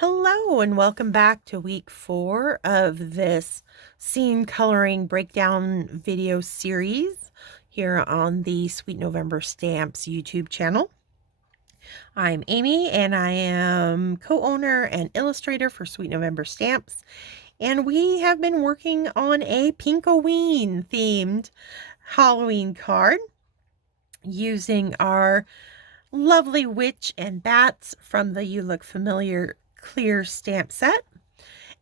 Hello and welcome back to week 4 of this scene coloring breakdown video series here on the Sweet November Stamps YouTube channel. I'm Amy and I am co-owner and illustrator for Sweet November Stamps, and we have been working on a Pink-O-Ween themed Halloween card using our lovely witch and bats from the You Look Familiar clear stamp set,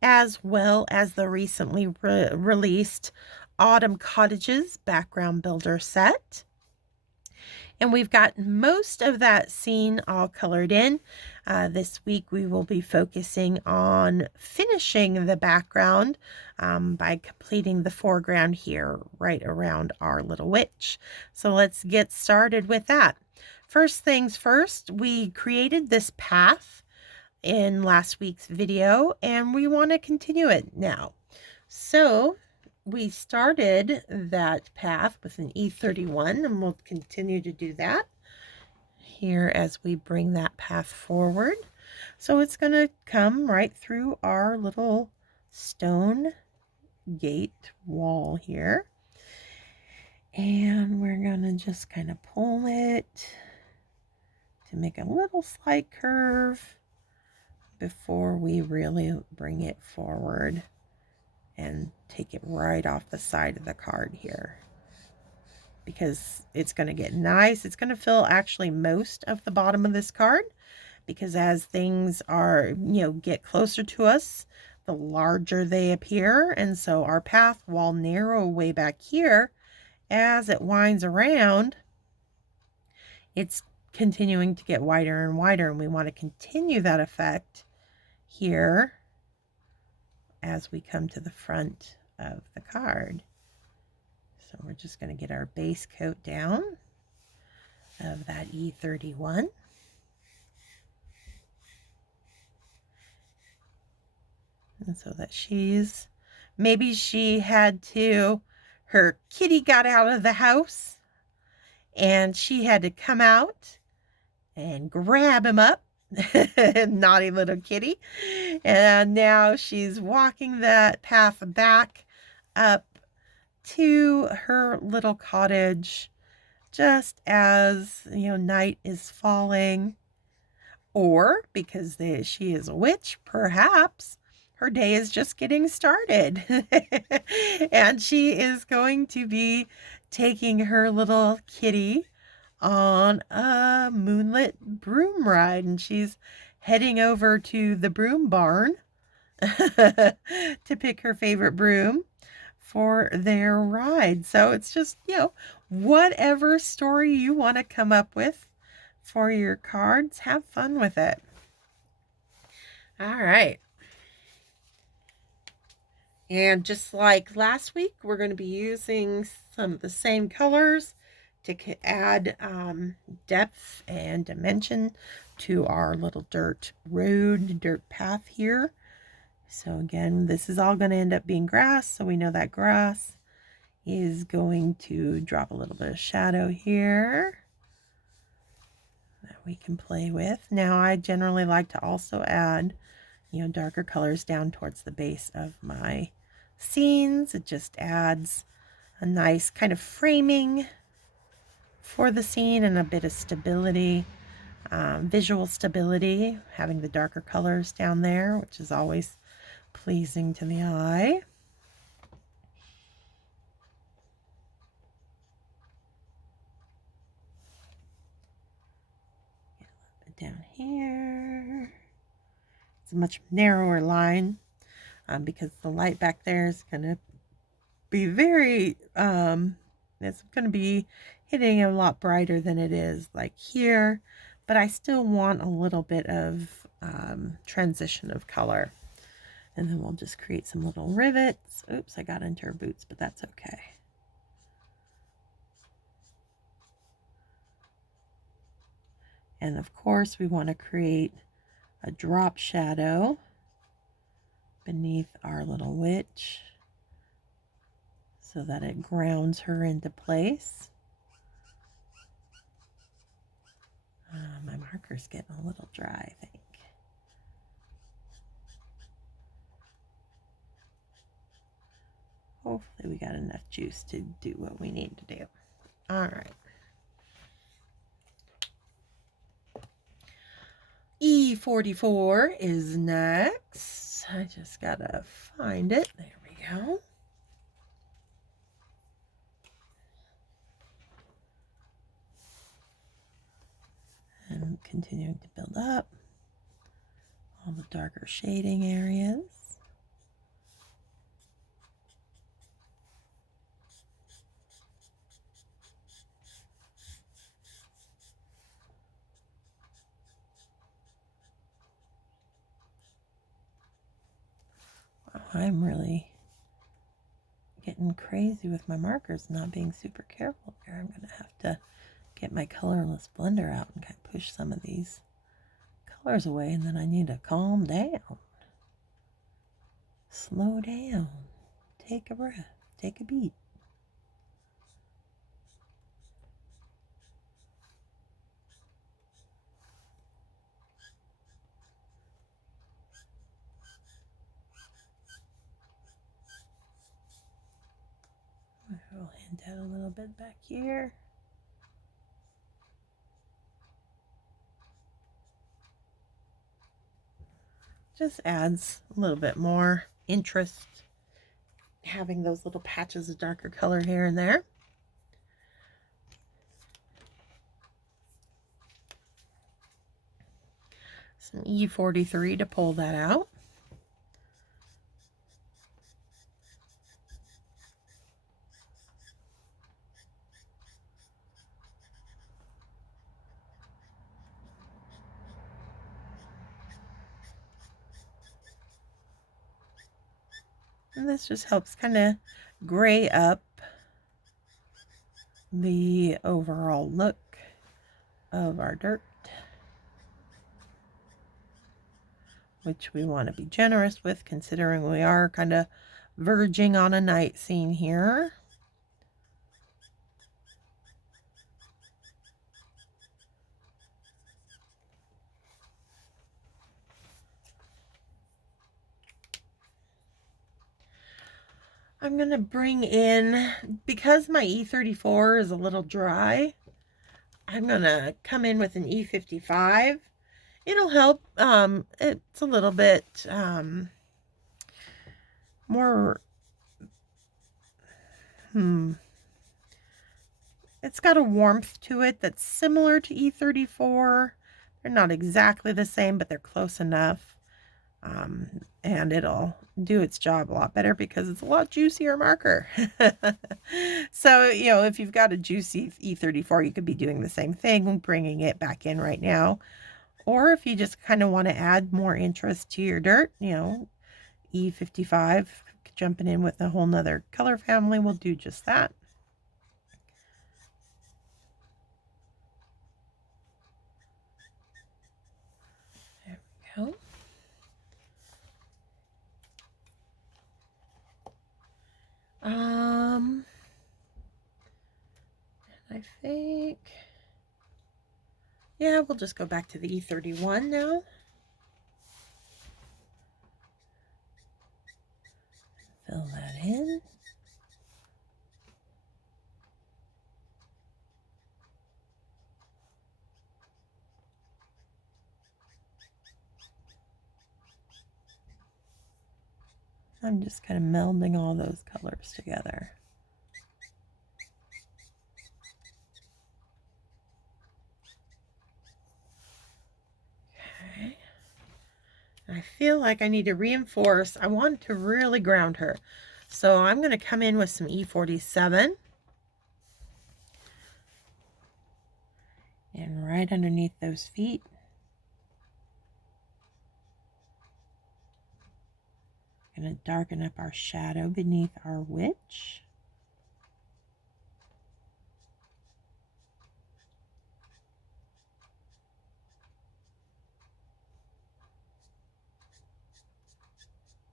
as well as the recently released Autumn Cottages background builder set. And we've got most of that scene all colored in. This week we will be focusing on finishing the background by completing the foreground here right around our little witch. So let's get started with that. First things first, we created this path in last week's video and we want to continue it now. So we started that path with an E31 and we'll continue to do that here as we bring that path forward. So it's going to come right through our little stone gate wall here. And we're going to just kind of pull it to make a little slight curve before we really bring it forward and take it right off the side of the card here, because it's going to get nice. It's going to fill actually most of the bottom of this card, because as things are, get closer to us, the larger they appear. And so our path, while narrow way back here, as it winds around, it's continuing to get wider and wider, and we want to continue that effect here as we come to the front of the card. So we're just going to get our base coat down of that E31. And so that maybe she had to, her kitty got out of the house and she had to come out and grab him up. Naughty little kitty. And now she's walking that path back up to her little cottage just as night is falling, or because she is a witch, perhaps her day is just getting started. And she is going to be taking her little kitty on a moonlit broom ride, and she's heading over to the broom barn to pick her favorite broom for their ride. So it's just, whatever story you want to come up with for your cards, have fun with it. All right. And just like last week, we're going to be using some of the same colors to add depth and dimension to our little dirt path here. So again, this is all going to end up being grass, so we know that grass is going to drop a little bit of shadow here that we can play with. Now I generally like to also add darker colors down towards the base of my scenes. It just adds a nice kind of framing for the scene and a bit of stability, visual stability, having the darker colors down there, which is always pleasing to the eye. Get a little bit down here. It's a much narrower line because the light back there is going to be very, it's going to be hitting a lot brighter than it is like here, but I still want a little bit of transition of color. And then we'll just create some little rivets. Oops, I got into her boots, but that's okay. And of course, we want to create a drop shadow beneath our little witch so that it grounds her into place. My marker's getting a little dry, I think. hopefully we got enough juice to do what we need to do. All right. E44 is next. I just gotta find it. There we go. And continuing to build up all the darker shading areas. Wow, I'm really getting crazy with my markers, not being super careful here. I'm going to have to get my colorless blender out and kind of push some of these colors away, and then I need to calm down. Slow down. Take a breath. Take a beat. I'll hint out a little bit back here. Just adds a little bit more interest, having those little patches of darker color here and there. Some E43 to pull that out. And this just helps kind of gray up the overall look of our dirt, which we want to be generous with, considering we are kind of verging on a night scene here. I'm going to bring in, because my E34 is a little dry, I'm going to come in with an E55. It'll help. It's a little bit more, it's got a warmth to it that's similar to E34. They're not exactly the same, but they're close enough. And it'll do its job a lot better because it's a lot juicier marker. So, you know, if you've got a juicy E34, you could be doing the same thing, bringing it back in right now. Or if you just kind of want to add more interest to your dirt, you know, E55, jumping in with a whole nother color family will do just that. There we go. I think, yeah, we'll just go back to the E31 now. Fill that in. I'm just kind of melding all those colors together. Okay. I feel like I need to reinforce. I want to really ground her. So I'm going to come in with some E47. And right underneath those feet, I'm going to darken up our shadow beneath our witch.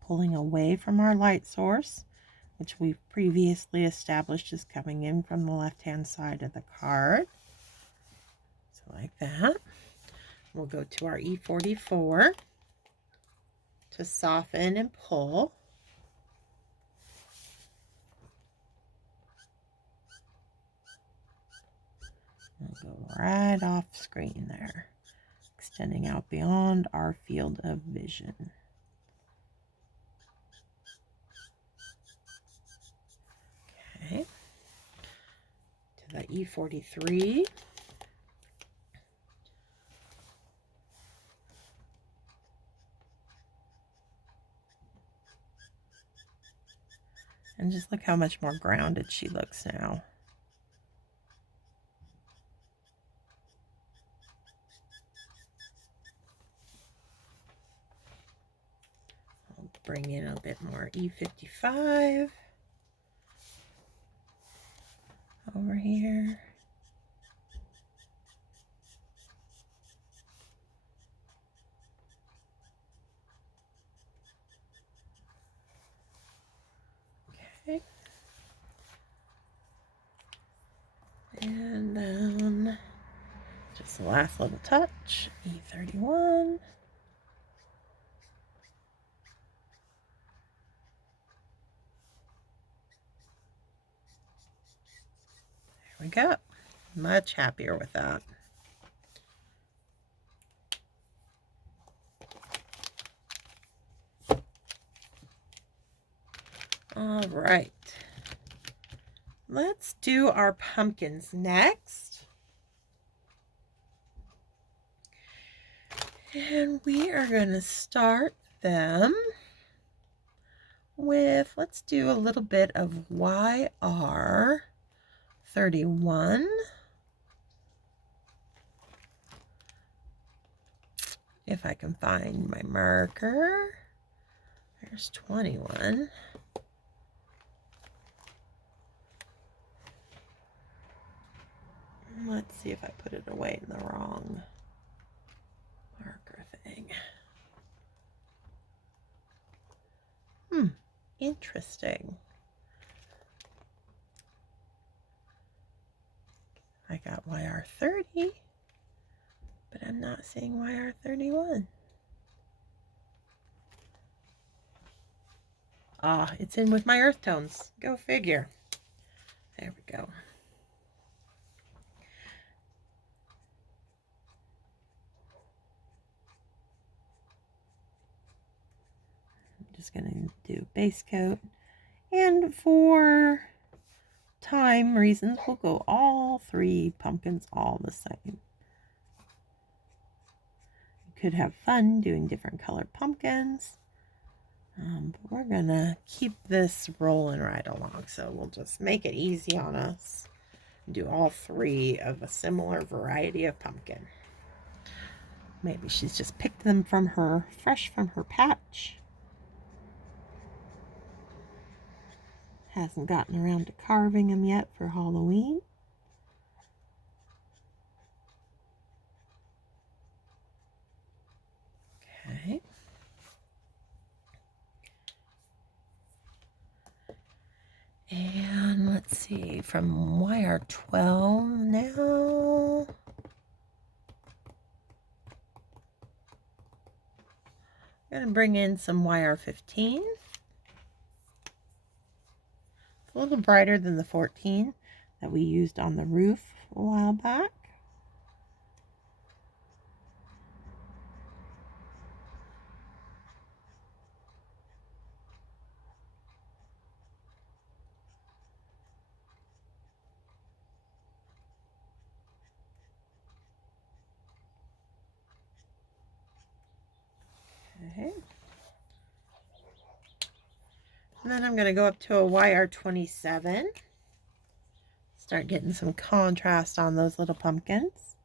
Pulling away from our light source, which we've previously established is coming in from the left-hand side of the card. So like that. We'll go to our E44 to soften and pull. go right off screen there, extending out beyond our field of vision. Okay, to the E43. And just look how much more grounded she looks now. I'll bring in a bit more E55 over here. Okay. And then just the last little touch, E31. There we go. Much happier with that. All right. Let's do our pumpkins next. And we are going to start them with, let's do a little bit of YR31. If I can find my marker. There's 21. Let's see if I put it away in the wrong marker thing. Interesting. I got YR30, but I'm not seeing YR31. Ah, it's in with my earth tones. Go figure. There we go. Just going to do base coat, and for time reasons we'll go all 3 pumpkins all the same. You could have fun doing different colored pumpkins, but we're gonna keep this rolling right along, so we'll just make it easy on us and do all 3 of a similar variety of pumpkin. Maybe she's just picked them from her fresh from her patch. Hasn't gotten around to carving them yet for Halloween. Okay. And let's see, from YR12 now. I'm going to bring in some YR15. A little brighter than the 14 that we used on the roof a while back. Okay. And then I'm going to go up to a YR27. Start getting some contrast on those little pumpkins.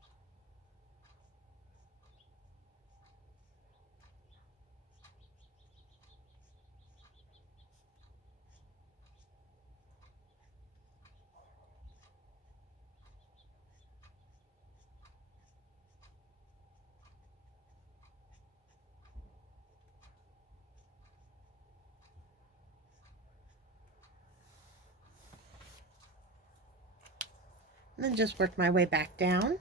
And then just work my way back down.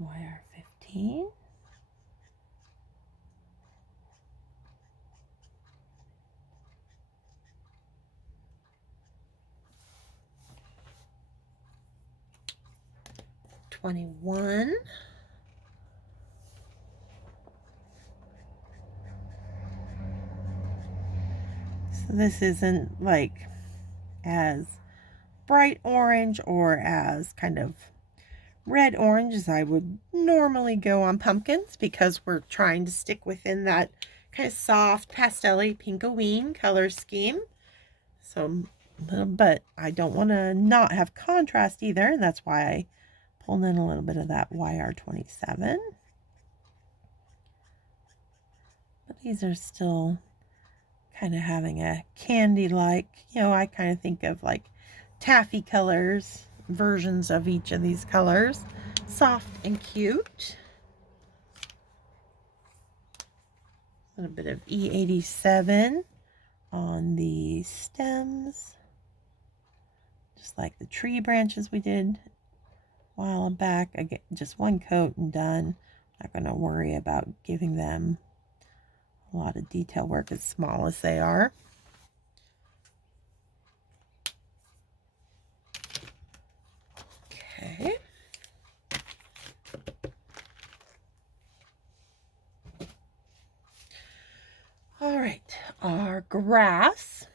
YR15. 21. So this isn't like as bright orange or as kind of red orange as I would normally go on pumpkins, because we're trying to stick within that kind of soft pastel-y Pink-O-Ween color scheme. So, but I don't want to not have contrast either, and that's why I pulled in a little bit of that YR27. But these are still kind of having a candy-like, I kind of think of like taffy colors, versions of each of these colors. Soft and cute. A little bit of E87 on the stems, just like the tree branches we did a while back. I get just one coat and done. Not going to worry about giving them a lot of detail work, as small as they are. Okay. All right, our grass.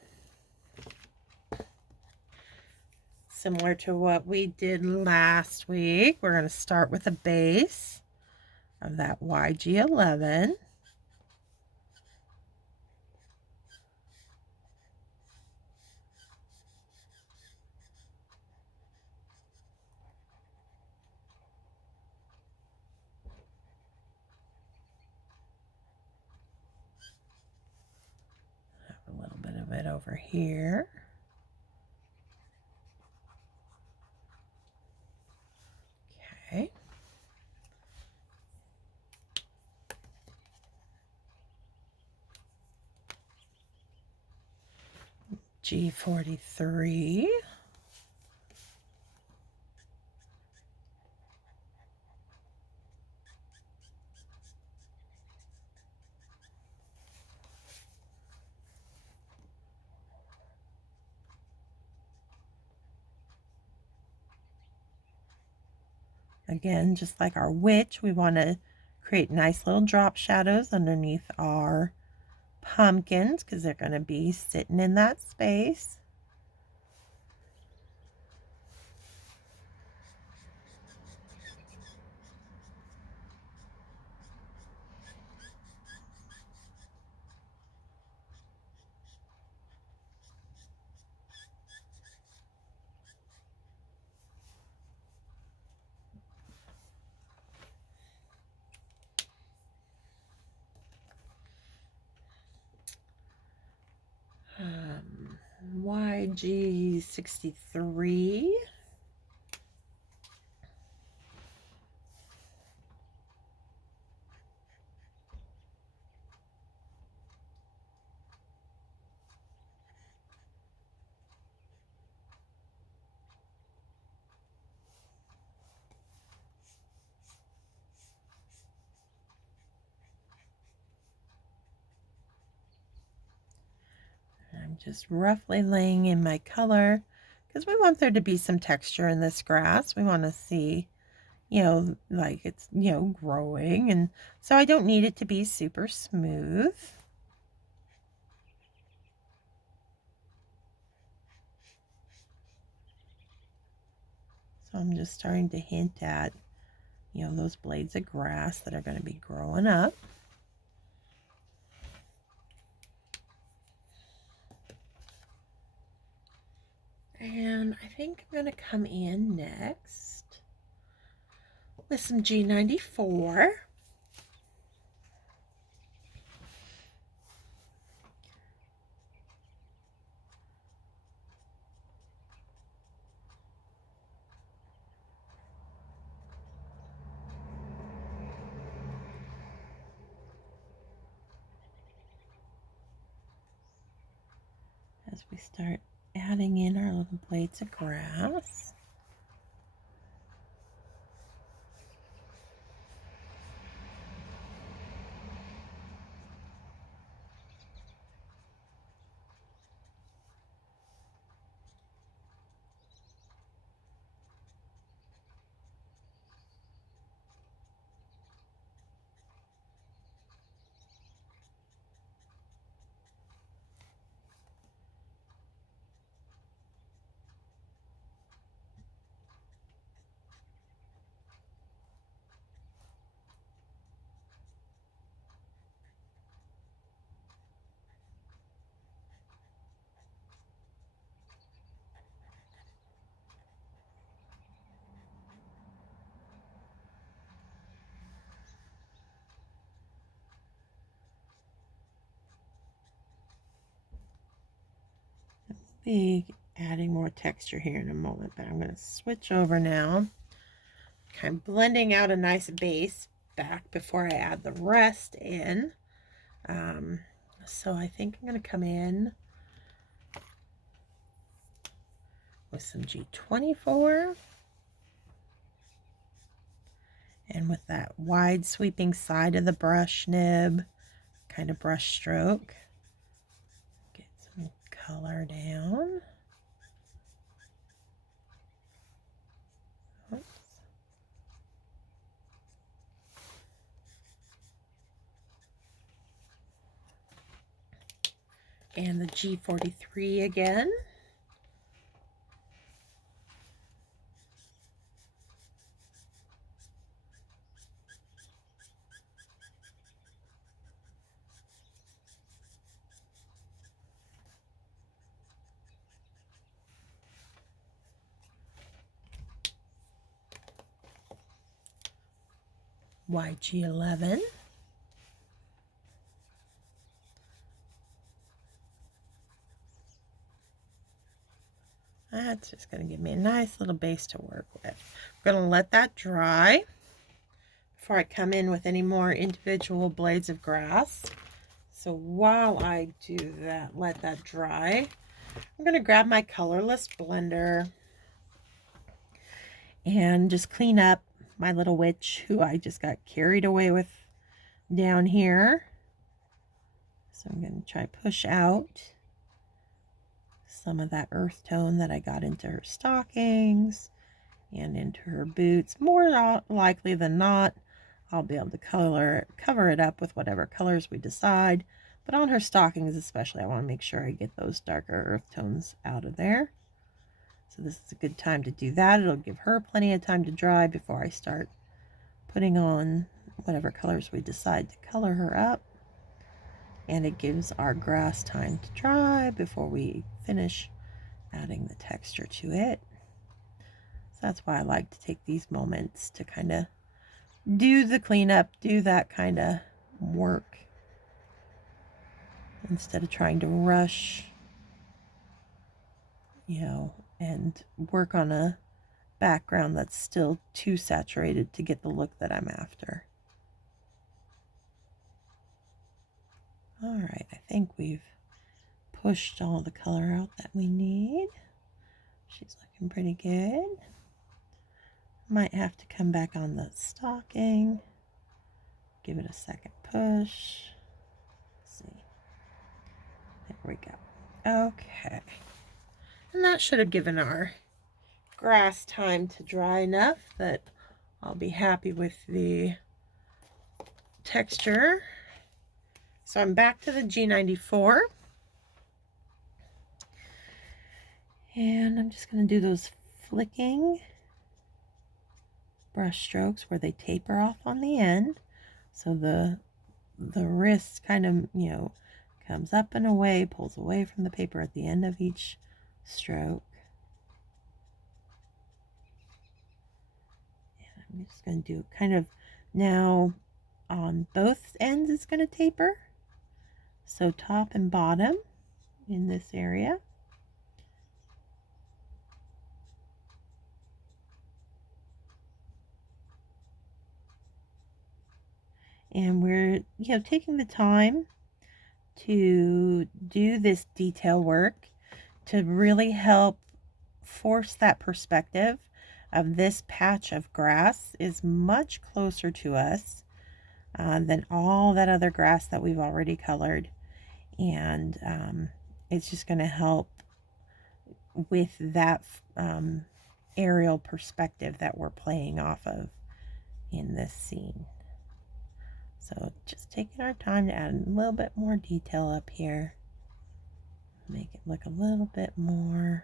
Similar to what we did last week, we're going to start with a base of that YG11. Have a little bit of it over here. Okay. G43. Again, just like our witch, we want to create nice little drop shadows underneath our pumpkins, because they're going to be sitting in that space. YG63. I'm just roughly laying in my color, because we want there to be some texture in this grass. We want to see, like it's, growing. And so I don't need it to be super smooth. So I'm just starting to hint at, those blades of grass that are going to be growing up. And I think I'm going to come in next with some G94. As we start adding in our little blades of grass. be adding more texture here in a moment, but I'm going to switch over now. Kind of blending out a nice base back before I add the rest in. So I think I'm going to come in with some G24. And with that wide sweeping side of the brush nib, kind of brush stroke, get some color down. Oops. And the G43 again. YG11. That's just going to give me a nice little base to work with. I'm going to let that dry before I come in with any more individual blades of grass. So while I do that, let that dry, I'm going to grab my colorless blender and just clean up my little witch who I just got carried away with down here. So I'm going to try push out some of that earth tone that I got into her stockings and into her boots. More likely than not, I'll be able to cover it up with whatever colors we decide. But on her stockings especially, I want to make sure I get those darker earth tones out of there. So this is a good time to do that. It'll give her plenty of time to dry before I start putting on whatever colors we decide to color her up. And it gives our grass time to dry before we finish adding the texture to it. So that's why I like to take these moments to kind of do the cleanup, do that kind of work, instead of trying to rush, you know, and work on a background that's still too saturated to get the look that I'm after. All right, I think we've pushed all the color out that we need. She's looking pretty good. Might have to come back on the stocking. Give it a second push. Let's see. There we go. Okay. And that should have given our grass time to dry enough that I'll be happy with the texture. So I'm back to the G94. And I'm just going to do those flicking brush strokes where they taper off on the end. So the wrist kind of, you know, comes up and away, pulls away from the paper at the end of each stroke. And I'm just going to do kind of now on both ends it's going to taper. So top and bottom in this area. And we're, you know, taking the time to do this detail work to really help force that perspective of this patch of grass is much closer to us than all that other grass that we've already colored. And it's just going to help with that aerial perspective that we're playing off of in this scene. So just taking our time to add a little bit more detail up here. Make it look a little bit more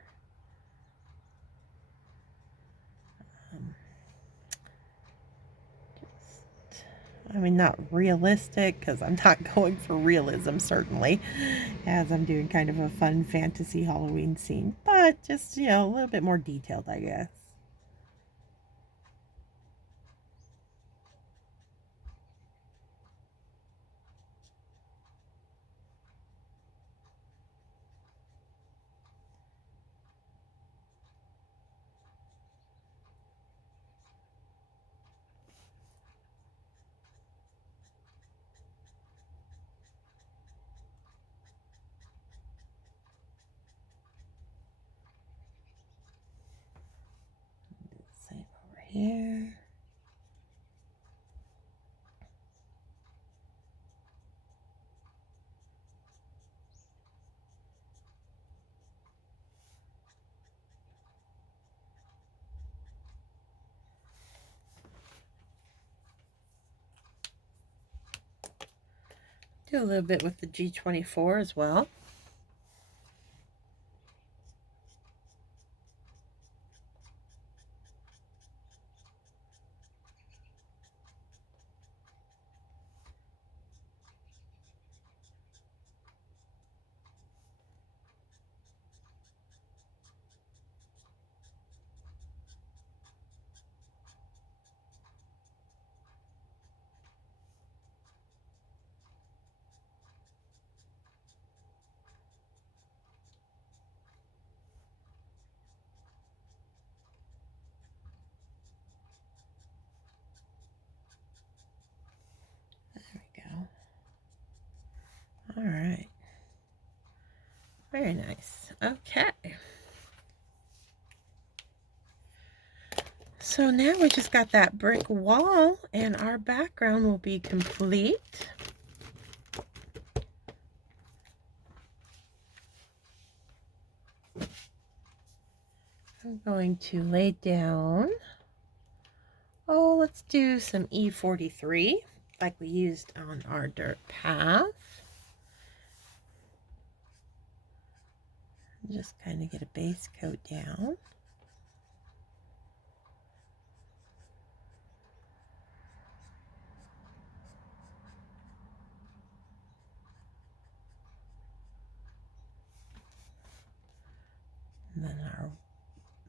I mean, not realistic, because I'm not going for realism, certainly, as I'm doing kind of a fun fantasy Halloween scene, but just, you know, a little bit more detailed, I guess. there. Do a little bit with the G24 as well. All right. Very nice. Okay. So now we just got that brick wall and our background will be complete. I'm going to lay down, let's do some E43 like we used on our dirt path. Just kind of get a base coat down. And then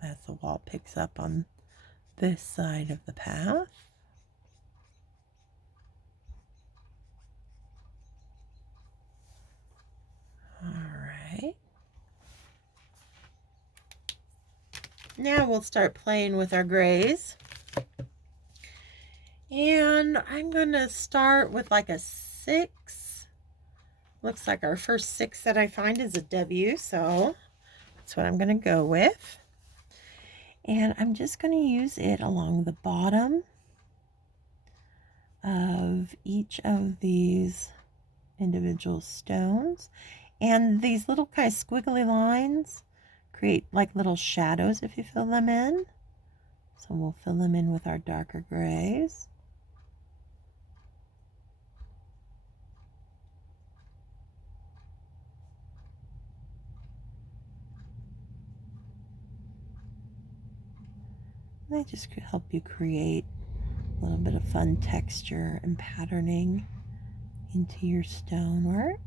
as the wall picks up on this side of the path. All right. Now we'll start playing with our grays. And I'm going to start with like a 6. Looks like our first 6 that I find is a W, so that's what I'm going to go with. And I'm just going to use it along the bottom of each of these individual stones. And these little kind of squiggly lines create like little shadows if you fill them in. So we'll fill them in with our darker grays. They just help you create a little bit of fun texture and patterning into your stonework.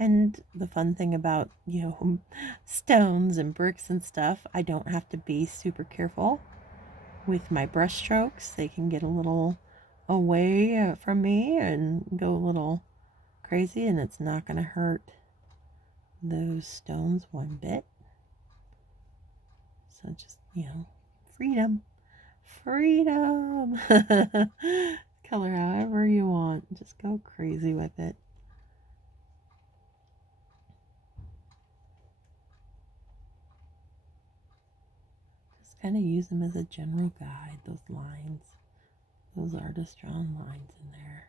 And the fun thing about, stones and bricks and stuff, I don't have to be super careful with my brush strokes. They can get a little away from me and go a little crazy, and it's not going to hurt those stones one bit. So just, freedom. Freedom! Color however you want. Just go crazy with it. Kind of use them as a general guide, those lines, those artist drawn lines in there.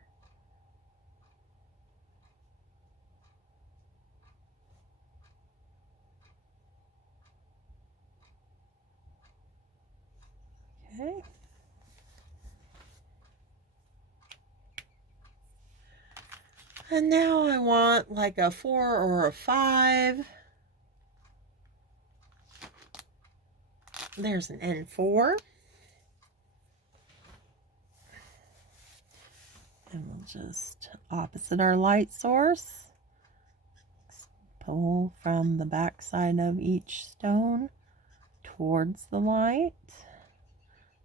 Okay. And now I want like a 4 or a 5. There's an N4. And we'll just opposite our light source. Pull from the back side of each stone towards the light.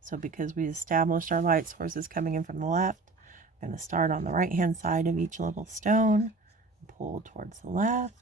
So because we established our light source is coming in from the left, I'm going to start on the right hand side of each little stone, pull towards the left.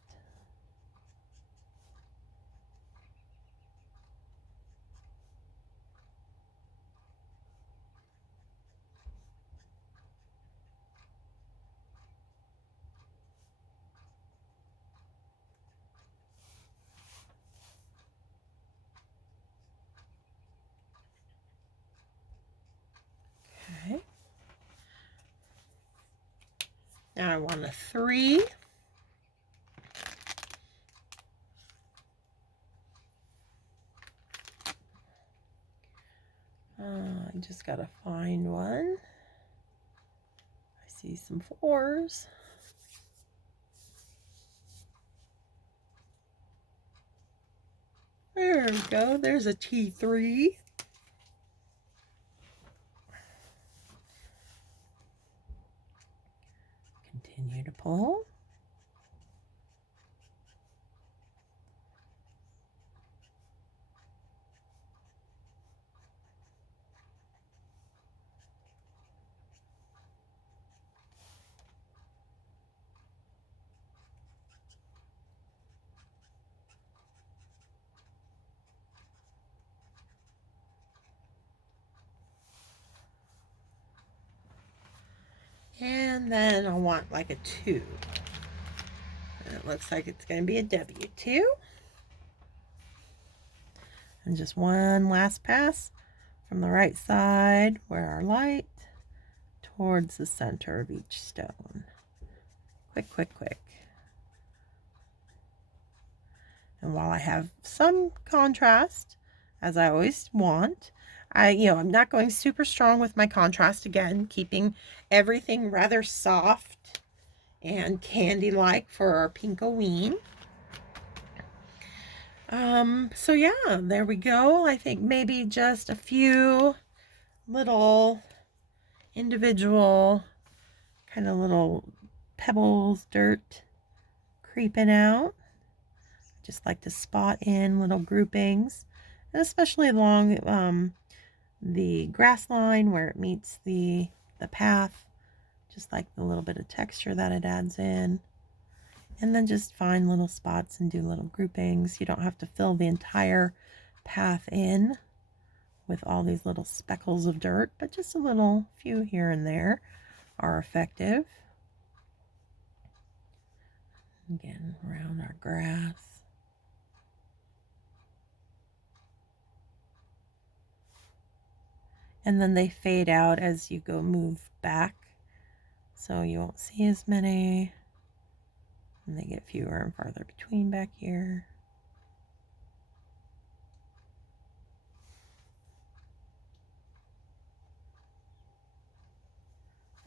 Now I want a 3. I just gotta find one. I see some 4s. There we go. There's a T3. Continue to pull. And then I want like a 2. And it looks like it's going to be a W2. And just one last pass from the right side where our light towards the center of each stone. Quick, quick, quick. And while I have some contrast, as I always want, I'm not going super strong with my contrast again, keeping everything rather soft and candy-like for our Pink-O-Ween. So yeah, there we go. I think maybe just a few little individual kind of little pebbles, dirt creeping out. Just like to spot in little groupings, and especially along the grass line where it meets the path, just like the little bit of texture that it adds in. And then just find little spots and do little groupings. You don't have to fill the entire path in with all these little speckles of dirt, but just a little few here and there are effective. Again, around our grass. And then they fade out as you move back, so you won't see as many, and they get fewer and farther between back here.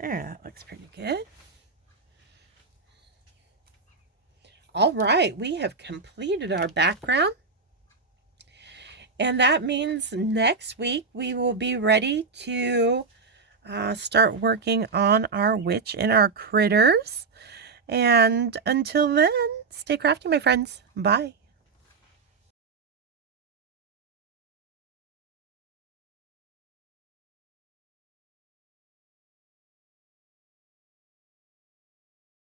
There, that looks pretty good. All right, we have completed our background. And that means next week we will be ready to start working on our witch and our critters. And until then, stay crafty, my friends. Bye.